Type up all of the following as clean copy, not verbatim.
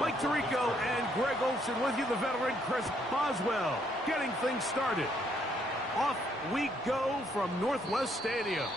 Mike Tirico and Greg Olson with you, the veteran Chris Boswell, getting things started. Off we go from Northwest Stadium.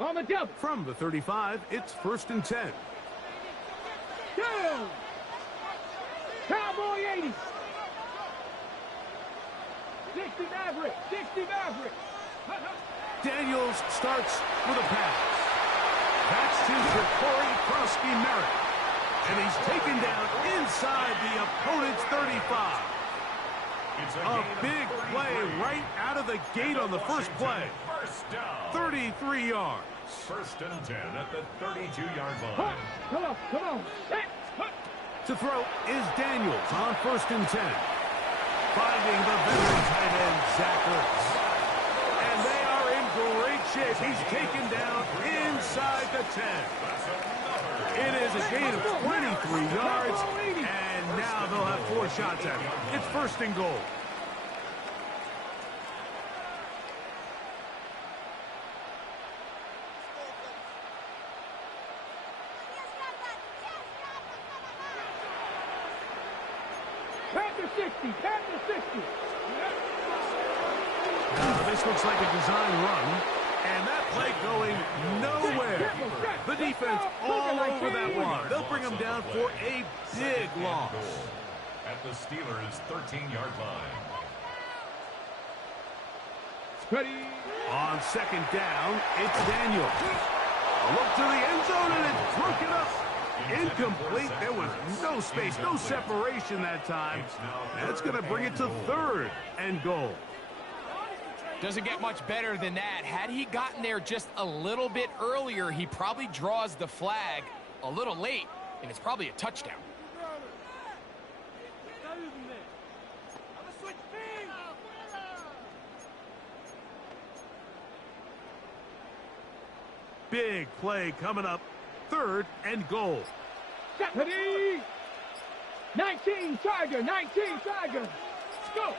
On the jump. From the 35, it's 1st and 10. Down. Cowboy 80. 60 Maverick. 60 Maverick. Daniels starts with a pass. That's to Corey Krosky-Merritt. And he's taken down inside the opponent's 35. A big play right out of the gate on the first play. 33 yards. 1st and 10 at the 32-yard line. Come on. To throw is Daniels on 1st and 10. Finding the veteran tight end, Zach Ertz. And they are in great shape. He's taken down inside the 10. It is a gain of 23 yards, and now they'll have 4 shots at him. It's 1st and goal. This looks like a design run, and that play going nowhere. The defense all over that one. They'll bring them down for a big loss. At the Steelers' 13-yard line. Ready. On 2nd down, it's Daniel. A look to the end zone, and it's broken up. Incomplete. There was no space, no separation that time. That's going to bring it to 3rd and goal. Doesn't get much better than that. Had he gotten there just a little bit earlier, he probably draws the flag a little late, and it's probably a touchdown. Big play coming up. 3rd and goal. Ready. 19 Tiger. 19 Tiger. Let's go.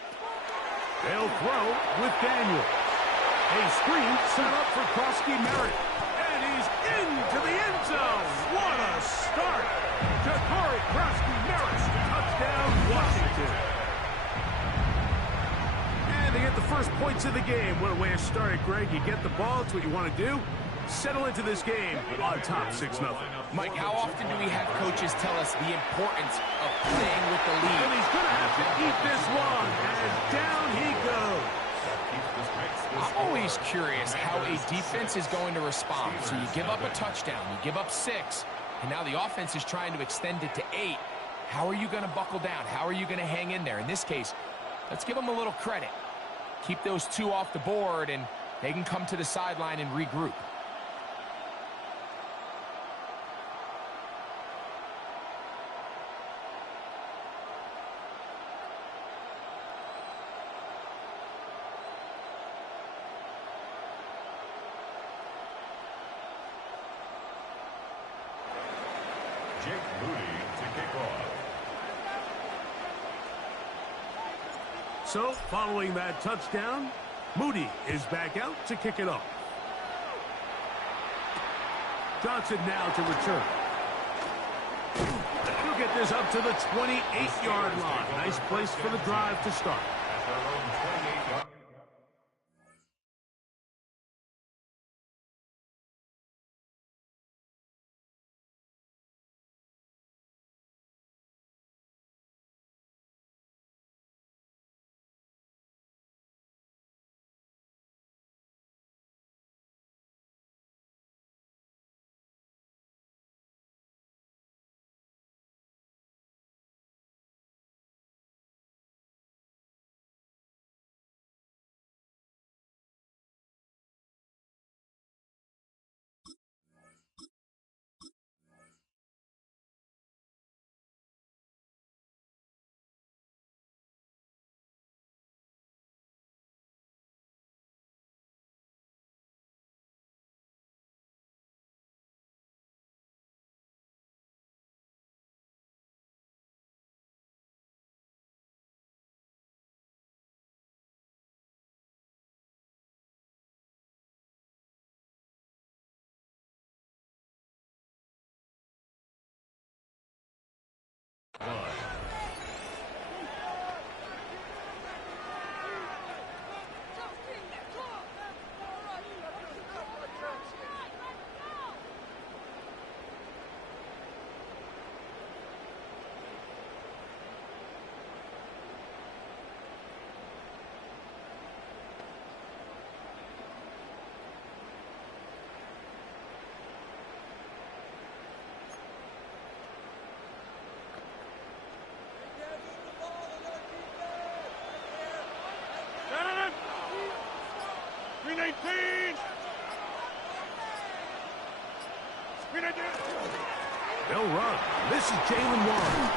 They'll throw with Daniel. A screen set up for Krosky-Merritt. And he's into the end zone. What a start to Corey Krosky-Merritt. Touchdown, Washington. And they get the first points of the game. What a way to start it, Greg. You get the ball. It's what you want to do. Settle into this game on top 6-0. Mike, how often do we have coaches tell us the importance of playing with the lead? And he's going to have to eat this one, and down he goes. I'm always curious how a defense is going to respond. So you give up a touchdown, you give up 6, and now the offense is trying to extend it to 8. How are you going to buckle down? How are you going to hang in there? In this case, let's give them a little credit. Keep those 2 off the board, and they can come to the sideline and regroup. So, following that touchdown, Moody is back out to kick it off. Johnson now to return. He'll get this up to the 28-yard line. Nice place for the drive to start. Screen 18. Screen 18. They'll run. This is Jalen Warren.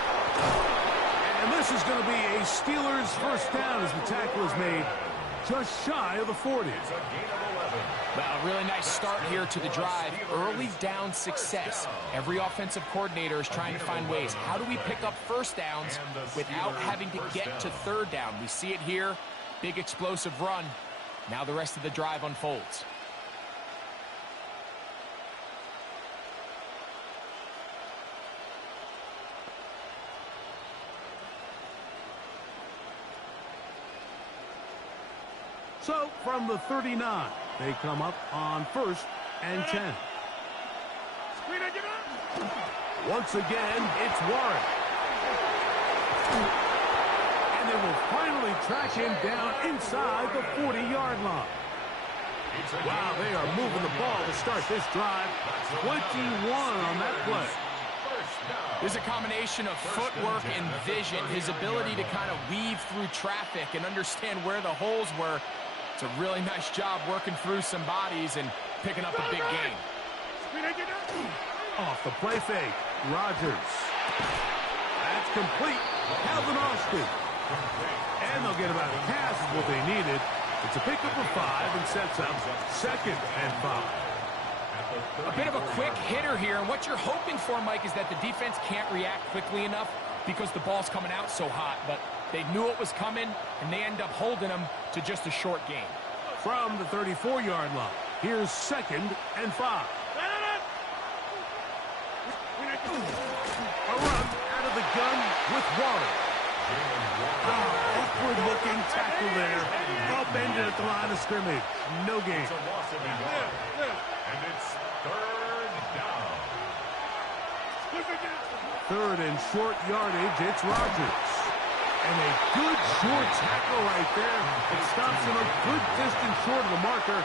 And this is going to be a Steelers first down as the tackle is made just shy of the 40. It's a gain of 11. Well, really nice start here to the drive. Early down success. Every offensive coordinator is trying to find ways. How do we pick up first downs without having to get to third down? We see it here. Big explosive run. Now the rest of the drive unfolds. So from the 39, they come up on 1st and 10. Once again, it's Warren. And they will finally track him down inside the 40-yard line. Wow, they are moving the ball to start this drive. 21 on that play. There's a combination of footwork and vision, his ability to kind of weave through traffic and understand where the holes were. It's a really nice job working through some bodies and picking up a big gain. Off the play fake, Rodgers. That's complete. Calvin Austin. And they'll get about half of what they needed. It's a pickup of 5 and sets up 2nd and 5. A bit of a quick hitter here, and what you're hoping for, Mike, is that the defense can't react quickly enough because the ball's coming out so hot, but they knew it was coming, and they end up holding them to just a short gain. From the 34-yard line, here's 2nd and 5. A run out of the gun with Warren. Awkward-looking tackle there. Upended at the line of scrimmage. No gain. It's a loss of 1. And it's 3rd down. 3rd and short yardage, it's Rodgers. And a good short tackle right there. It stops him a good distance short of the marker.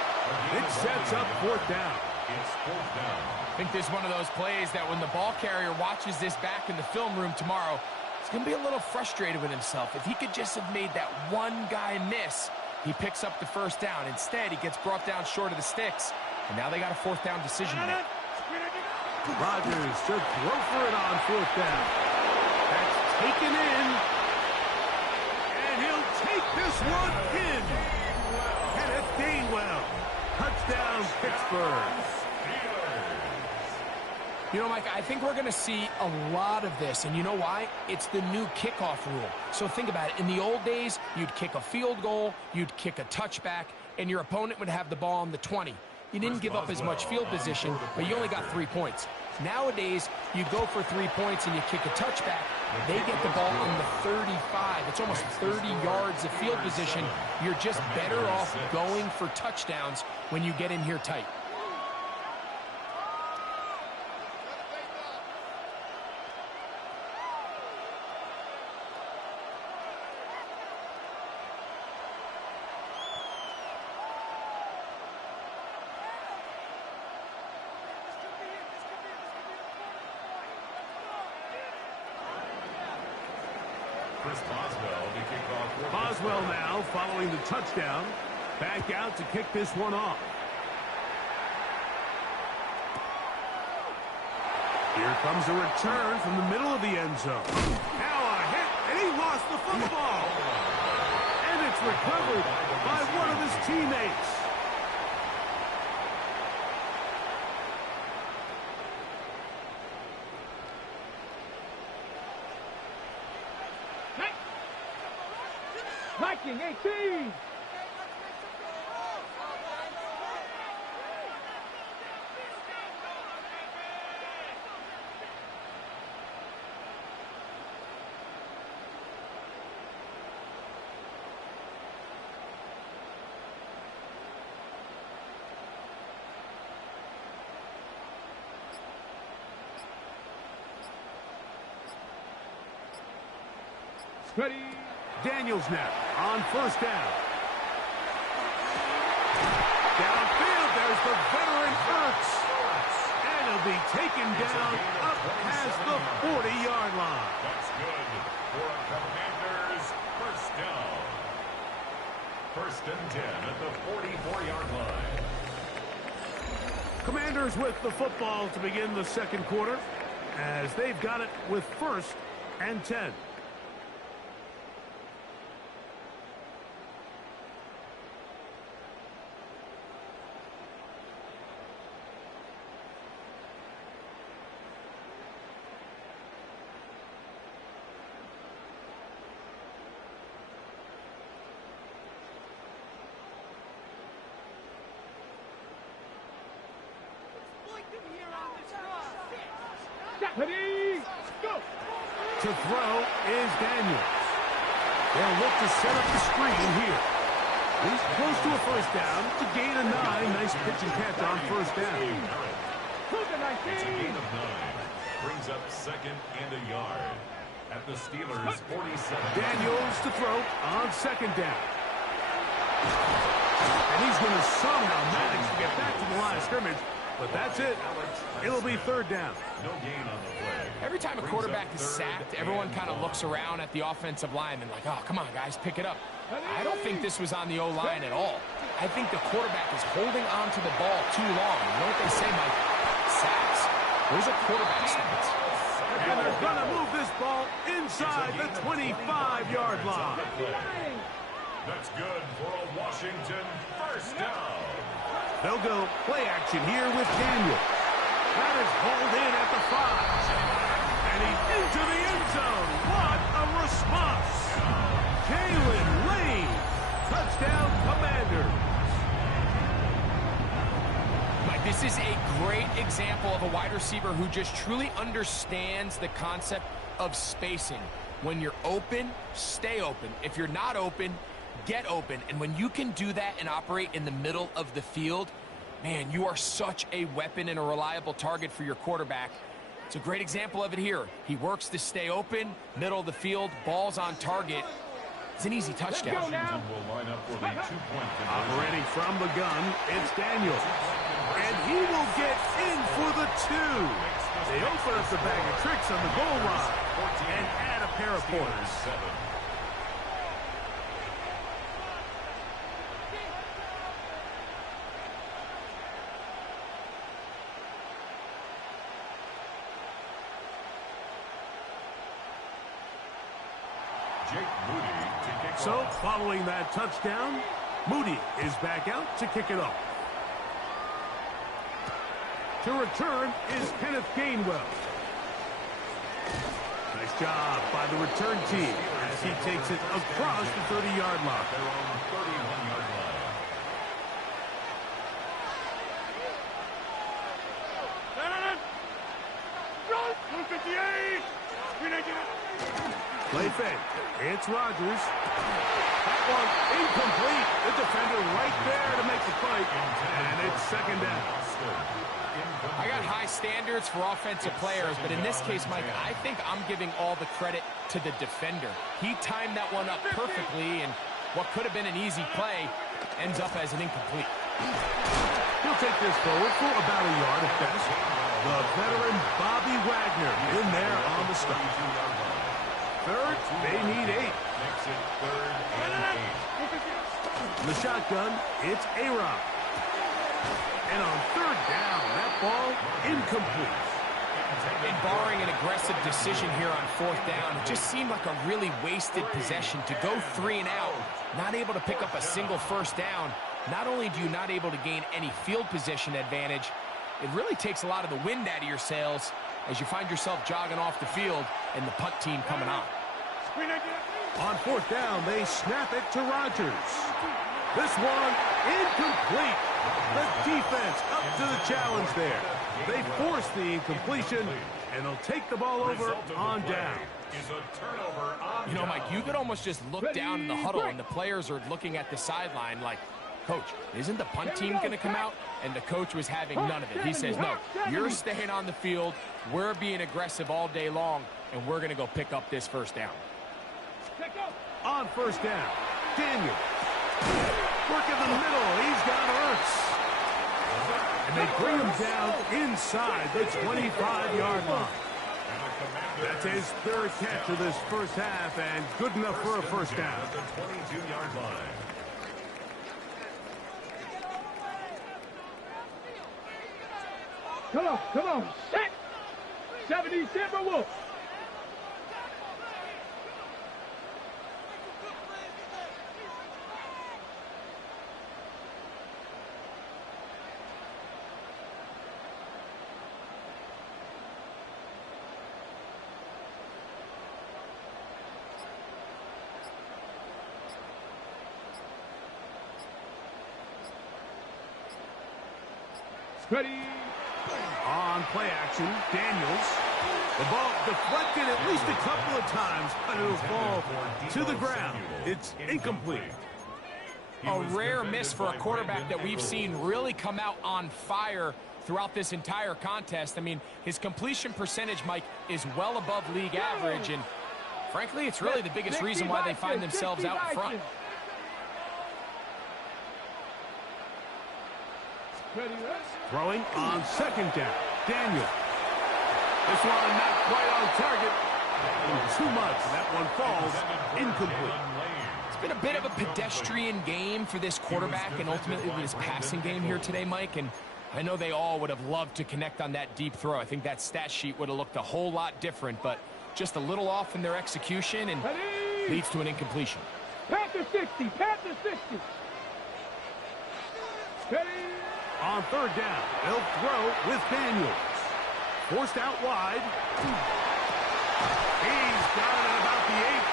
It sets up 4th down. It's 4th down. I think this is one of those plays that when the ball carrier watches this back in the film room tomorrow, he's going to be a little frustrated with himself. If he could just have made that one guy miss, he picks up the 1st down. Instead, he gets brought down short of the sticks. And now they got a 4th down decision to make. Rodgers should throw for it on 4th down. That's taken in. And he'll take this one in. Kenneth Gainwell. Touchdown, Pittsburgh. You know, Mike, I think we're going to see a lot of this, and you know why? It's the new kickoff rule. So think about it. In the old days, you'd kick a field goal, you'd kick a touchback, and your opponent would have the ball on the 20. You didn't give up as much field position, but you only got 3 points. Nowadays, you go for 3 points and you kick a touchback. They get the ball on the 35. It's almost 30 yards of field position. You're just better off going for touchdowns when you get in here tight. Boswell now following the touchdown. Back out to kick this one off. Here comes a return from the middle of the end zone. Now a hit, and he lost the football. And it's recovered by one of his teammates. Viking 18. Ready. Daniels now on 1st down. Downfield, there's the veteran Ertz. And he'll be taken down up past the 40-yard line. That's good for a Commander's 1st down. First and 10 at the 44-yard line. Commanders with the football to begin the second quarter, as they've got it with first and 10. Ready, go! To throw is Daniels. They'll look to set up the screen here. He's close to a first down to gain a 9. Nice pitch and catch on first down. It's a gain of 9. Brings up second and a yard. At the Steelers' 47. Daniels to throw on second down. And he's going to somehow manage to get back to the line of scrimmage. But that's it. It'll be third down. No gain on the play. Every time a quarterback is sacked, everyone kind of looks around at the offensive line and like, oh, come on, guys, pick it up. I don't think this was on the O-line at all. I think the quarterback is holding on to the ball too long. You know what they say, Mike? Sacks. Those are quarterback stats. And they're going to move this ball inside the 25-yard line. That's good for a Washington first down. They'll go play action here with Daniel. That is hauled in at the 5. And he's into the end zone. What a response. Jalen Lane. Touchdown, Commanders. Mike, this is a great example of a wide receiver who just truly understands the concept of spacing. When you're open, stay open. If you're not open, get open. And when you can do that and operate in the middle of the field, man, you are such a weapon and a reliable target for your quarterback. It's a great example of it here. He works to stay open, middle of the field, ball's on target. It's an easy touchdown. Washington will line up for the 2-point conversion. Operating from the gun, it's Daniels. And he will get in for the 2. They open up the bag of tricks on the goal line and add a pair of points. 7. So, following that touchdown, Moody is back out to kick it off. To return is Kenneth Gainwell. Nice job by the return team as he takes it across the 30-yard line. Their own 31-yard line. Run! 158! Play fake. It's Rodgers. That one incomplete. The defender right there to make the fight. And it's second down. I got high standards for offensive players, but in this case, Mike, I think I'm giving all the credit to the defender. He timed that one up perfectly, and what could have been an easy play ends up as an incomplete. He'll take this forward for about a yard at best. The veteran Bobby Wagner in there on the stop. Third, they need 8. Makes it third and 8. In the shotgun, it's A-Rob. And on third down, that ball incomplete. And barring an aggressive decision here on fourth down, it just seemed like a really wasted possession to go 3 and out, not able to pick up a single first down. Not only do you not able to gain any field position advantage, it really takes a lot of the wind out of your sails as you find yourself jogging off the field and the punt team coming on. On fourth down, they snap it to Rodgers. This one incomplete. The defense up to the challenge there. They force the incompletion, and they'll take the ball over on down. Is a turnover on You know, Mike, you could almost just look down in the huddle, and the players are looking at the sideline like, Coach, isn't the punt team going to come out? And the coach was having none of it. He says, no, you're staying on the field. We're being aggressive all day long, and we're going to go pick up this first down. On first down, Daniel. Work in the middle. He's got Ertz. And they bring him down inside the 25-yard line. That's his third catch of this first half, and good enough for a first down. The 22-yard line. Come on. Set. 70 Timberwolves. Ready. On play action, Daniels. The ball deflected at least a couple of times, but it'll fall to the ground. It's incomplete. A rare miss for a quarterback that we've seen really come out on fire throughout this entire contest. I mean, his completion percentage, Mike, is well above league average, and frankly, it's really the biggest reason why they find themselves out in front. Throwing on second down. Daniel. This one not quite on target. Too much. That one falls incomplete. It's been a bit of a pedestrian game for this quarterback and ultimately his passing game here today, Mike. And I know they all would have loved to connect on that deep throw. I think that stat sheet would have looked a whole lot different, but just a little off in their execution and leads to an incompletion. Panther 60. Panther 60. Ready. On third down, they'll throw with Daniels. Forced out wide. He's got it at about the 8.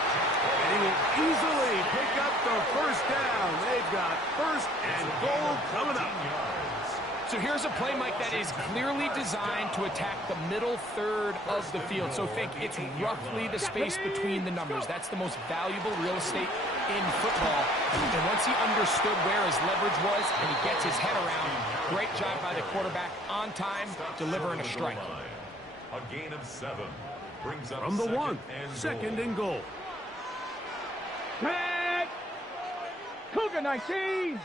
And he will easily pick up the first down. They've got first and goal coming up. So here's a play, Mike, that is clearly designed to attack the middle third of the field. So think it's roughly the space between the numbers. That's the most valuable real estate in football. And once he understood where his leverage was and he gets his head around, great job by the quarterback on time, delivering a strike. A gain of 7 brings up From the 1, second and goal. Red. Cougar 19.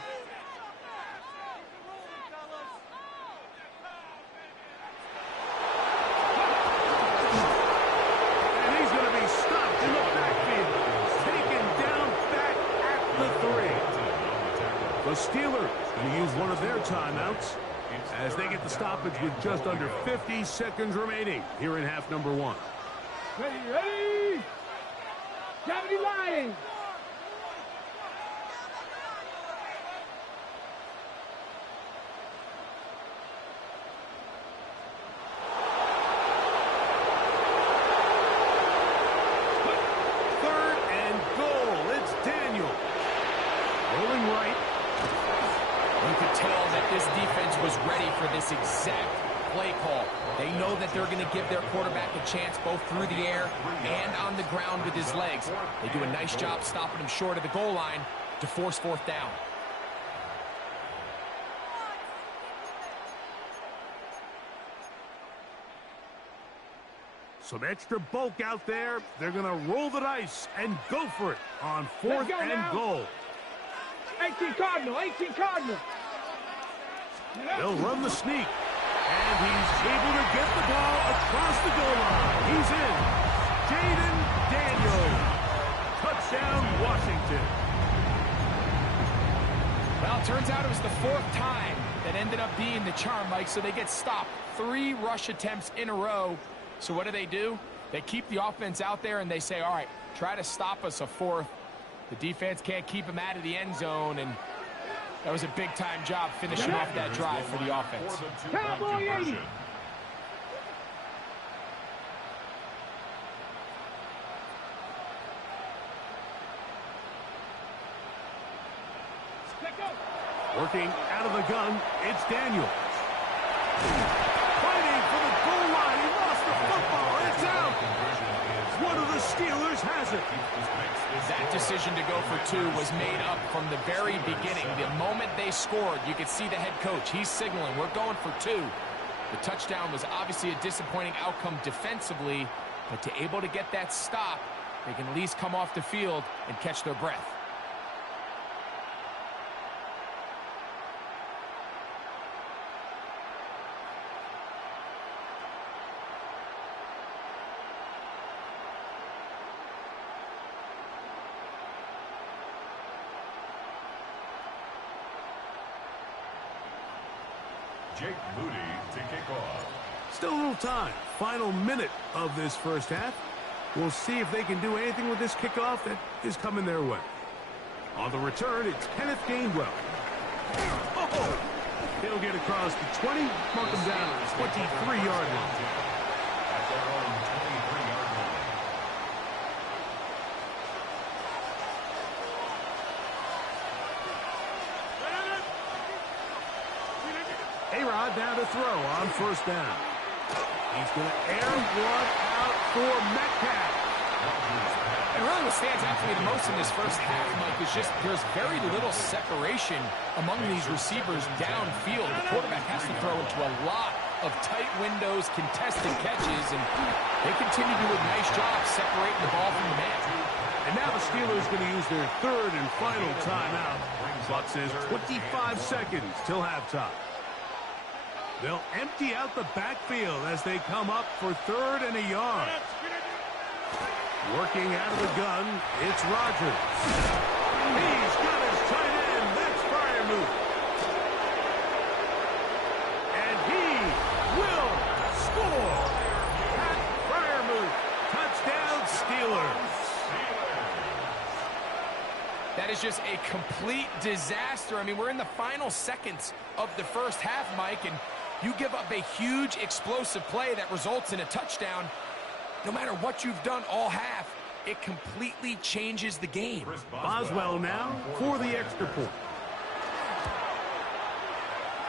The Steelers will use one of their timeouts as they get the stoppage with just under 50 seconds remaining here in half number 1. Ready. 70 Lions. Third and goal. It's Daniel. Rolling right. You could tell that this defense was ready for this exact play call. They know that they're going to give their quarterback a chance both through the air and on the ground with his legs. They do a nice job stopping him short of the goal line to force fourth down. Some extra bulk out there. They're going to roll the dice and go for it on fourth and goal. 18 Cardinal. They'll run the sneak. And he's able to get the ball across the goal line. He's in. Jaden Daniels. Touchdown, Washington. Well, it turns out it was the 4th time that ended up being the charm, Mike, so they get stopped 3 rush attempts in a row. So what do? They keep the offense out there and they say, all right, try to stop us a 4th. The defense can't keep him out of the end zone, and that was a big-time job finishing off that drive for the offense. Cowboy 80. Working out of the gun, it's Daniels. Fighting for the goal line. He lost the football. It's out. One of the Steelers has it. That decision to go for 2 was made up from the very beginning. The moment they scored, you could see the head coach. He's signaling, we're going for 2. The touchdown was obviously a disappointing outcome defensively, but to able to get that stop, they can at least come off the field and catch their breath. Jake Moody to kick off. Still a little time. Final minute of this first half. We'll see if they can do anything with this kickoff that is coming their way. On the return, it's Kenneth Gainwell. Oh! He'll get across the 20, mark him down at the 23-yard line. At their own 23-yard line. A-Rod now to throw on first down. He's going to air one out for Metcalf. And really what stands out to me the most in this first half, Mike, is just there's very little separation among these receivers downfield. The quarterback has to throw into a lot of tight windows, contested catches, and they continue to do a nice job separating the ball from the man. And now the Steelers going to use their third and final timeout. Clock says 25 seconds till halftime. They'll empty out the backfield as they come up for third and a yard. Working out of the gun, it's Rodgers. He's got his tight end. That's Freiermuth. And he will score. Pat Freiermuth. Touchdown, Steelers. That is just a complete disaster. I mean, we're in the final seconds of the first half, Mike, and you give up a huge explosive play that results in a touchdown. No matter what you've done all half, it completely changes the game. Boswell now for the extra point.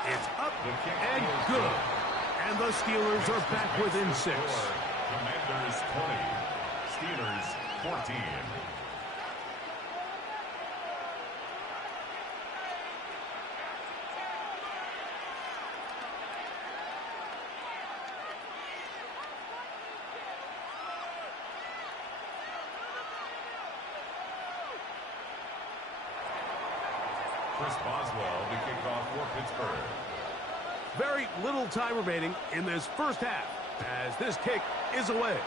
It's up and good. And the Steelers are back within 6. Commanders 20, Steelers 14. Chris Boswell to kick off for Pittsburgh. Very little time remaining in this first half as this kick is away.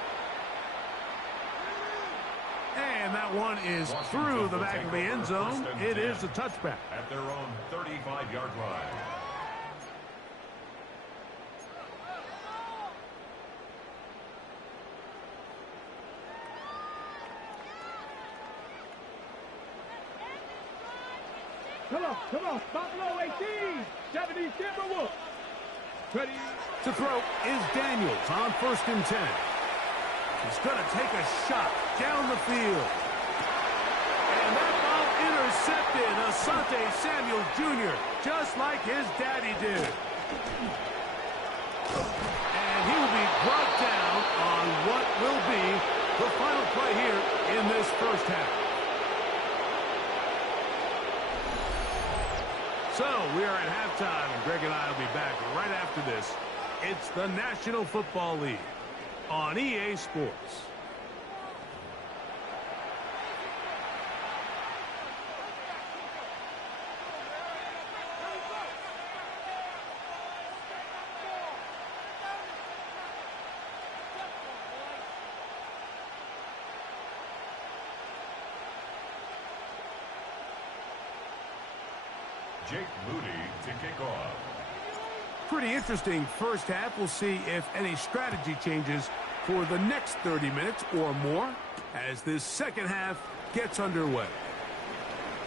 And that one is through the back of the end zone. It is a touchback. At their own 35-yard line. Come on, Buffalo 18, 70 Timberwolves. Ready? To throw is Daniels on first and 10. He's going to take a shot down the field. And that ball intercepted. Asante Samuel Jr., just like his daddy did. And he will be brought down on what will be the final play here in this first half. So, we are at halftime, and Greg and I will be back right after this. It's the National Football League on EA Sports. Jake Moody to kick off. Pretty interesting first half. We'll see if any strategy changes for the next 30 minutes or more as this second half gets underway.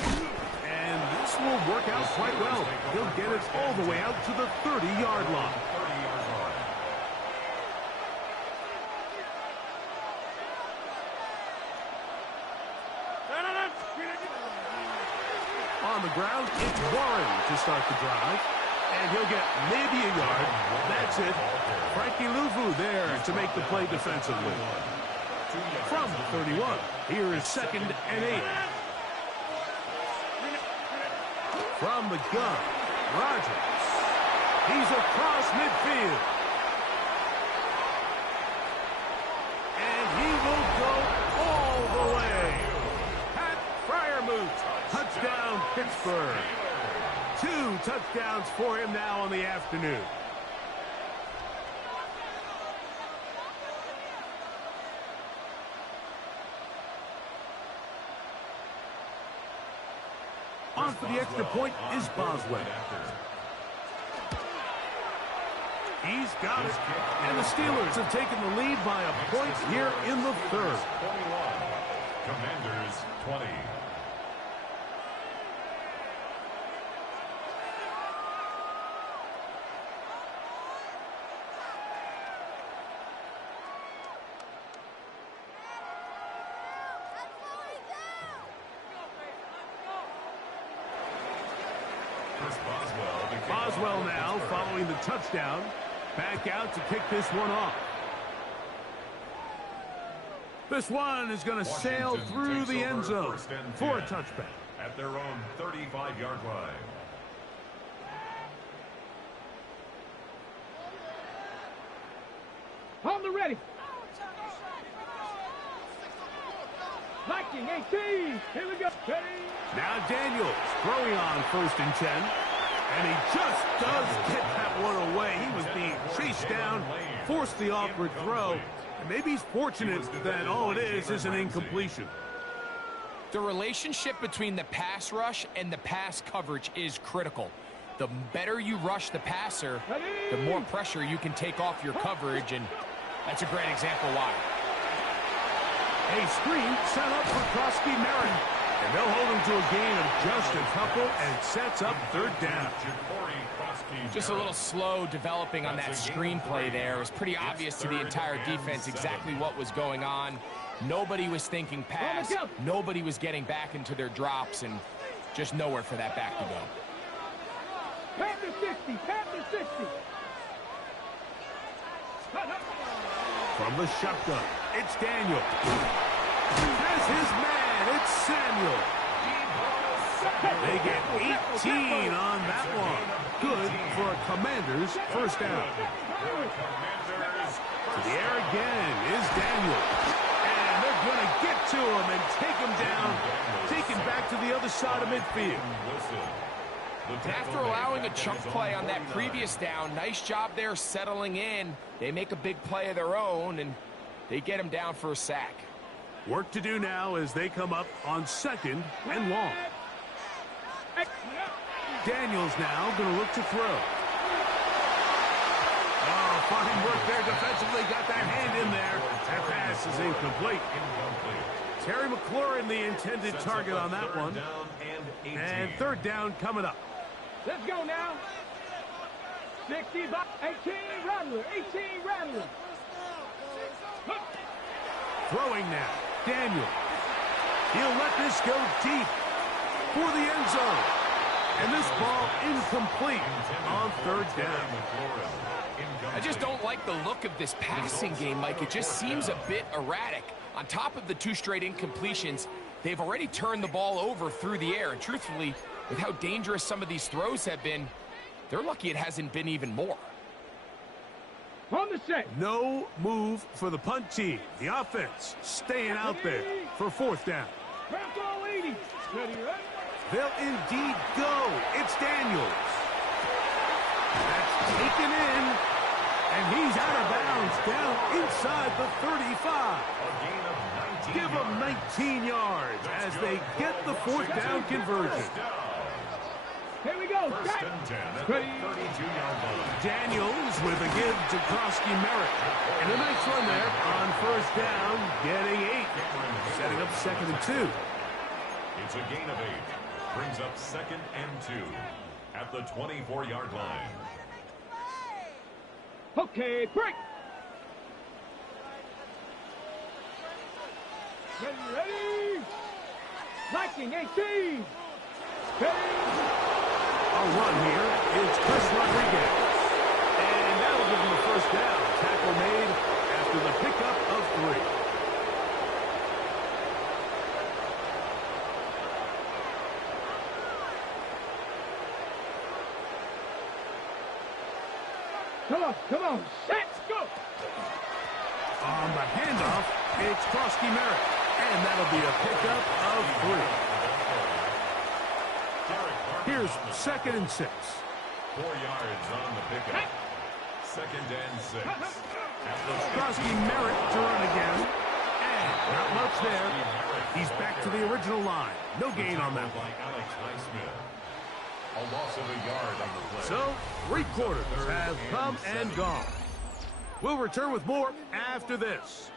And this will work out quite well. He'll get it all the way out to the 30-yard line. On the ground, it's Warren to start the drive. And he'll get maybe a yard. That's it. Frankie Luvu there to make the play defensively. From the 31, here is second and 8. From the gun, Rodgers. He's across midfield. And he will go all the way. Pat Freiermuth. Touchdown, Pittsburgh. 2 touchdowns for him now on the afternoon. On for the extra point is Boswell. He's got it. And the Steelers have taken the lead by a point here in the third. 21. Commanders 20. Boswell now following the touchdown. Back out to kick this one off. This one is going to sail through the end zone for a touchback. At their own 35-yard line. On the ready. Viking 18. Here we go. Ready. Now Daniels throwing on 1st and 10. And he just does get that one away. He was being chased down, forced the awkward throw. And maybe he's fortunate that all it is an incompletion. The relationship between the pass rush and the pass coverage is critical. The better you rush the passer, the more pressure you can take off your coverage, and that's a great example why. A screen set up for Krosky Merritt. And they'll hold him to a gain of just a couple and sets up 3rd down. Just a little slow developing on that screenplay there. It was pretty obvious to the entire defense exactly what was going on. Nobody was thinking pass. Nobody was getting back into their drops, and just nowhere for that back to go. Panther 60. Panther 60. From the shotgun, it's Daniel. That's his man. It's Samuel. They get 18 on that one. Good for a Commanders 1st down. To the air again is Daniel. And they're going to get to him and take him down. Taken back to the other side of midfield. After allowing a chunk play on that previous down, nice job there settling in. They make a big play of their own, and they get him down for a sack. Work to do now as they come up on 2nd and long. Daniels now going to look to throw. Oh, fine work there defensively. Got that hand in there. That pass is incomplete. Terry McLaurin, the intended target on that one. And 3rd down coming up. Let's go now. 60 by 18 Rattler. 18 Rattler. Throwing now. Daniel. He'll let this go deep for the end zone. And this ball incomplete on 3rd down. I just don't like the look of this passing game, Mike. It just seems a bit erratic. On top of the 2 straight incompletions, they've already turned the ball over through the air. And truthfully, with how dangerous some of these throws have been, they're lucky it hasn't been even more. On the set. No move for the punt team. The offense staying out there for 4th down. Bronco 80. Ready, right? They'll indeed go. It's Daniels. That's taken in. And he's out of bounds down inside the 35. Give them 19 yards as they get the 4th down conversion. Here we go. 1st and 10 at the 32-yard line. Daniels with a give to Krosky Merritt. And a nice run there on 1st down, getting 8. Setting up 2nd and 2. It's a gain of 8. Brings up 2nd and 2 at the 24-yard line. Okay, break. Ready. Viking 18. Ready. A run here is Chris Rodriguez. And that'll give him the 1st down. Tackle made after the pickup of 3. Come on, set, go! On the handoff, it's Krosky Merritt. And that'll be a pickup of 3. Here's 2nd and 6. 4 yards on the pickup. 2nd and 6. Krosky Merritt to run again. And not much there. He's back to the original line. No gain on that one. A loss of a yard on the play. So, 3 quarters have come and gone. We'll return with more after this.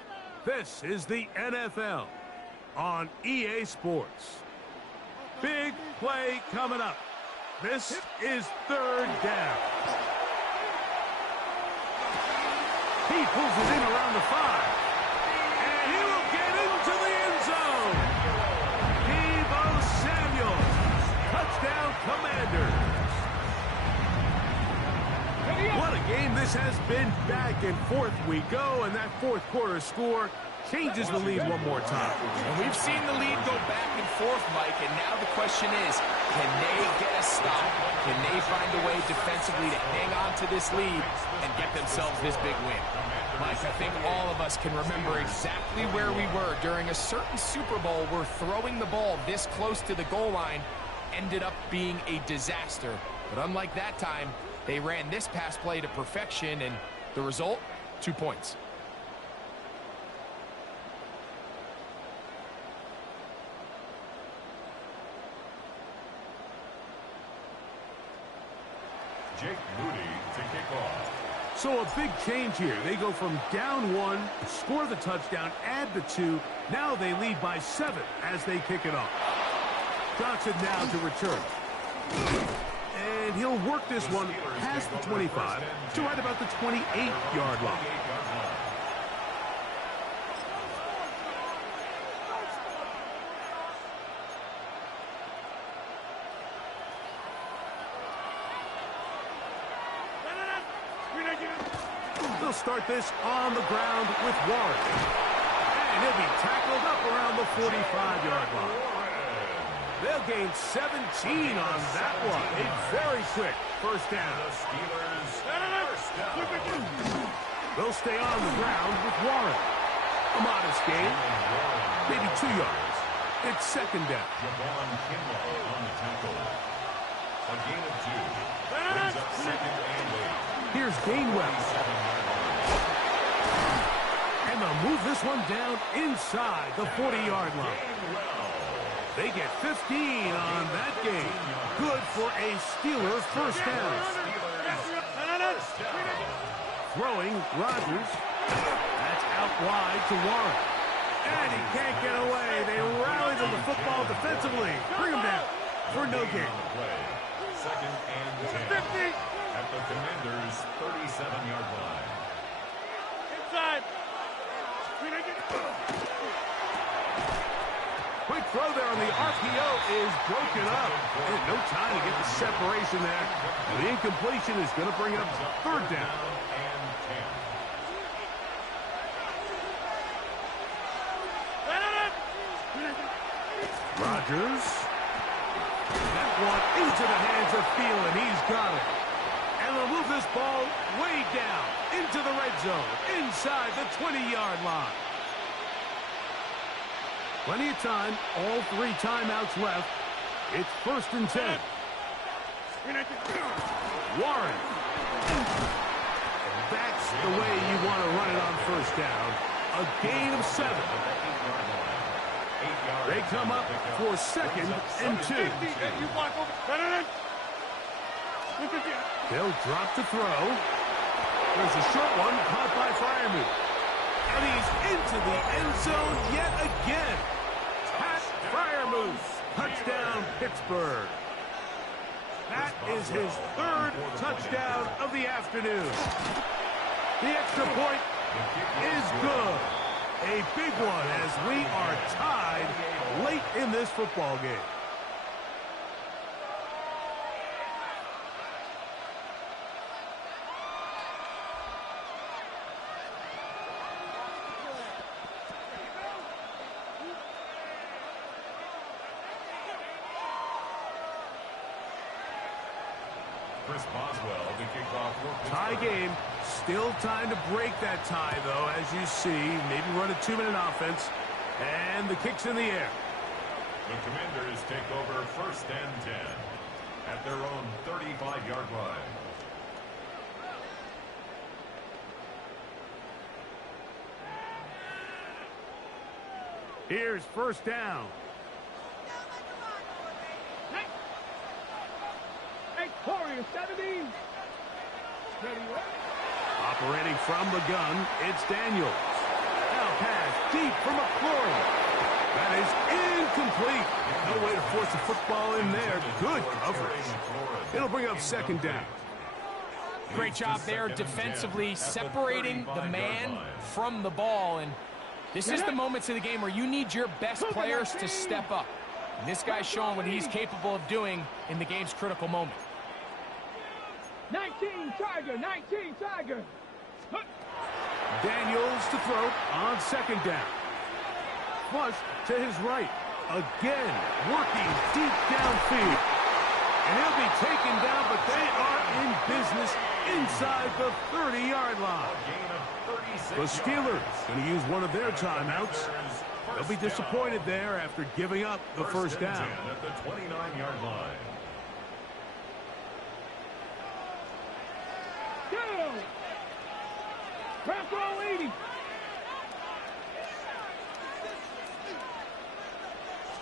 This is the NFL on EA Sports. Big play coming up. This is 3rd down. He pulls it in around the 5. And he will get into the end zone. Deebo Samuel. Touchdown, Commanders. What a game this has been. Back and forth we go, and that 4th quarter score changes the lead one more time. And we've seen the lead go back and forth, Mike, and now the question is, can they get a stop? Can they find a way defensively to hang on to this lead and get themselves this big win? Mike, I think all of us can remember exactly where we were during a certain Super Bowl where throwing the ball this close to the goal line ended up being a disaster. But unlike that time, they ran this pass play to perfection, and the result, 2 points. Jake Moody to kick off. So a big change here. They go from down 1, score the touchdown, add the 2. Now they lead by 7 as they kick it off. Johnson now to return. And he'll work this one past the 25 to right about the 28-yard line. They'll start this on the ground with Warren. And he'll be tackled up around the 45-yard line. They'll gain 17 on that one. A very quick first down. The Steelers first down. They'll stay on the ground with Warren. A modest gain, maybe 2 yards. It's 2nd down. Javon Kinlaw on the tackle. A gain of 2. Brings up 2nd and 8. Here's Gainwell. And they'll move this one down inside the 40-yard line. They get 15 on that game. Good for a Steeler first down. Throwing Rodgers. That's out wide to Warren. And he can't get away. They rally to the football defensively. Bring him down for no gain. 2nd and 10. At the Commanders' 37-yard line. Inside. Quick throw there on the RPO is broken up. And no time to get the separation there. And the incompletion is going to bring up 3rd down. And 10. Rodgers. That one into the hands of Thielen. He's got it. And they'll move this ball way down into the red zone, inside the 20-yard line. Plenty of time, all 3 timeouts left. It's 1st and 10. Warren. That's the way you want to run it on 1st down. A gain of 7. They come up for 2nd and 2. They'll drop to throw. There's a short one caught by Freiermuth. And he's into the end zone yet again. Pat Freiermuth. Touchdown, Pittsburgh. That is his 3rd touchdown of the afternoon. The extra point is good. A big one as we are tied late in this football game. Chris Boswell to kick off for Tie game. Still time to break that tie, though, as you see. Maybe run a 2-minute offense. And the kick's in the air. The Commanders take over 1st and 10 at their own 35-yard line. Here's 1st down. number 70. Ready, Operating from the gun, it's Daniels. Now pass deep for McLaurin. That is incomplete. No way to force a football in there. Good coverage. It'll bring up second down. Great job there defensively, separating the man from the ball. And this is the moments of the game where you need your best players to step up. And this guy's showing what he's capable of doing in the game's critical moment. 19 Tiger, 19 Tiger. Daniels to throw on second down. Flush to his right. Again, working deep downfield. And he'll be taken down, but they are in business inside the 30-yard line. The Steelers going to use one of their timeouts. They'll be disappointed there after giving up the first down. At the 29-yard line. Go! Round throw 80.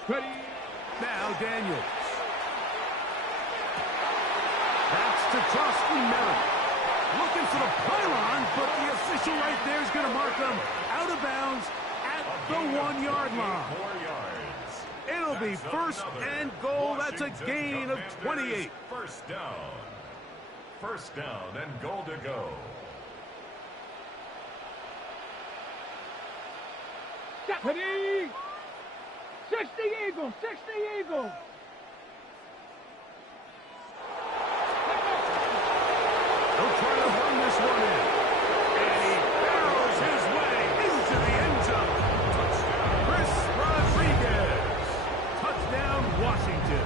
Ready. Now Daniels. That's to cross the middle. Looking for the pylon, but the official right there is going to mark them out of bounds at the 1-yard line. 4 yards. It'll be first and goal. That's a gain of 28. First down. First down and goal to go. Ready. 60 Eagles, 60 Eagles. He'll try to run this one in. And he barrels his way into the end zone. Touchdown, Chris Rodriguez. Touchdown, Washington.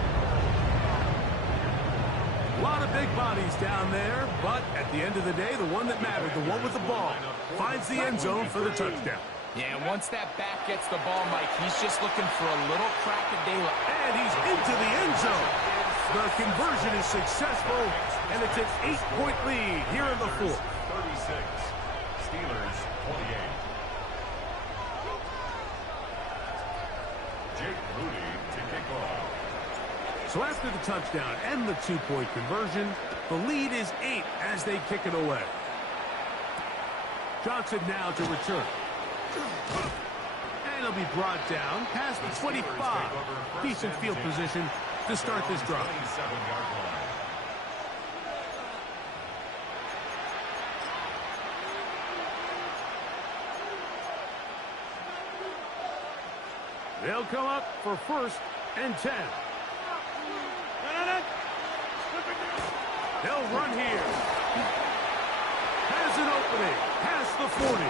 A lot of big bodies down there, but at the end of the day, the one that mattered, the one with the ball, finds the end zone for the touchdown. Yeah, and once that back gets the ball, Mike, he's just looking for a little crack of daylight. And he's into the end zone. The conversion is successful, and it's an 8-point lead here in the fourth. 36. Steelers 28. Jake Moody to kick off. So after the touchdown and the 2-point conversion, the lead is 8 as they kick it away. Johnson now to return. And he'll be brought down past the 25. Decent field position to start this drive. 27-yard line. They'll come up for first and 10. They'll run here. Has an opening. Past the 40.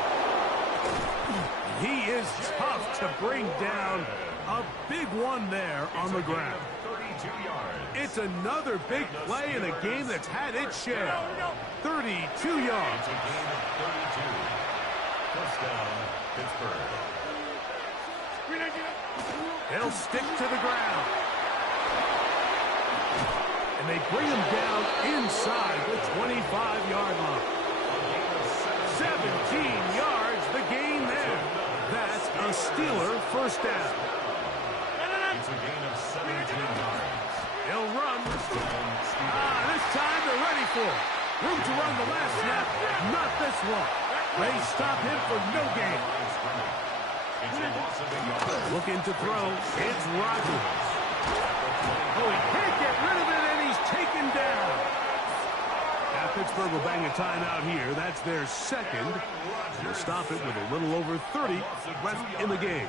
He is tough to bring down. A big one there on the ground. 32 yards. It's another big play in a game that's had its share. 32 yards. It's a gain of 32. Touchdown, Pittsburgh. They'll stick to the ground. And they bring him down inside the 25-yard line. 17 yards, the gain there. That's a Steeler first down. It's a gain of 17 yards. He'll run. This time they're ready for it. Room to run the last snap. Not this one. They stop him for no gain. Looking to throw. It's Rodgers. Oh, he can't get rid of it, and he's taken down. Now Pittsburgh will bang a timeout here. That's their second. They'll stop it with a little over 30 left in the game.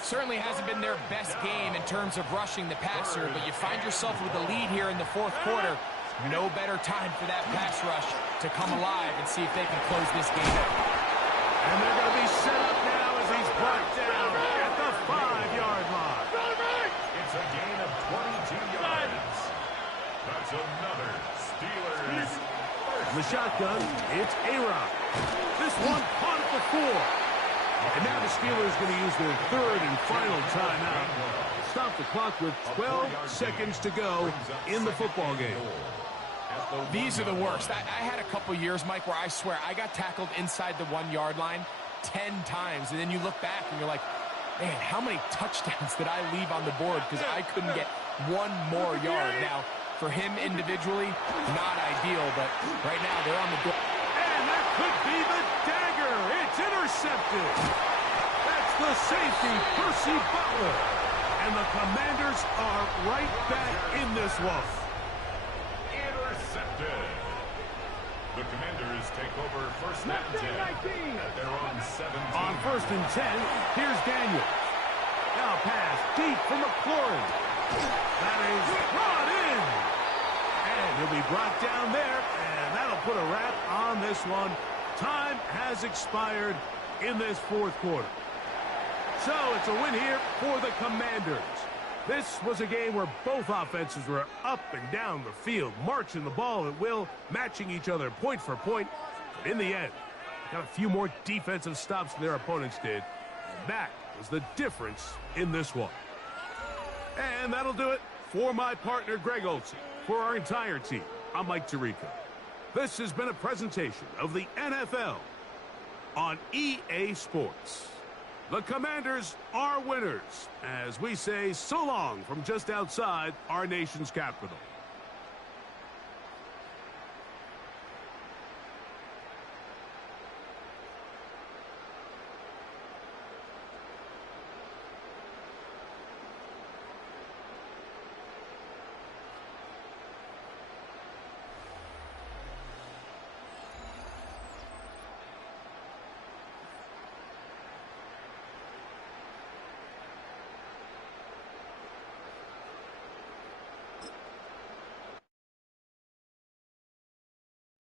Certainly hasn't been their best game in terms of rushing the passer, but you find yourself with a lead here in the fourth quarter. No better time for that pass rush to come alive and see if they can close this game out. And they're going to be set up now as he's brought down at the 5-yard line. It's a gain of 22 yards. That's another Steelers. In the shotgun, it's A-Rod. This one caught at the 4. And now the Steelers going to use their third and final timeout. Stop the clock with 12 seconds to go in the football game. These are the worst. I had a couple years, Mike, where I swear I got tackled inside the 1-yard line 10 times. And then you look back and you're like, man, how many touchdowns did I leave on the board because I couldn't get one more yard? Now, For him individually, not ideal, but right now they're on the door. And that could be the dagger. It's intercepted. That's the safety, Percy Butler. And the Commanders are right back in this one. Intercepted. The Commanders take over first and 10 at their own 17. On first and 10, here's Daniels. Now pass deep for McLaurin. That is brought in. And he'll be brought down there, and that'll put a wrap on this one. Time has expired in this fourth quarter. So it's a win here for the Commanders. This was a game where both offenses were up and down the field, marching the ball at will, matching each other point for point. But in the end, got a few more defensive stops than their opponents did. And that was the difference in this one. And that'll do it for my partner, Greg Olsen. For our entire team, I'm Mike Tirico. This has been a presentation of the NFL on EA Sports. The Commanders are winners, as we say so long from just outside our nation's capital.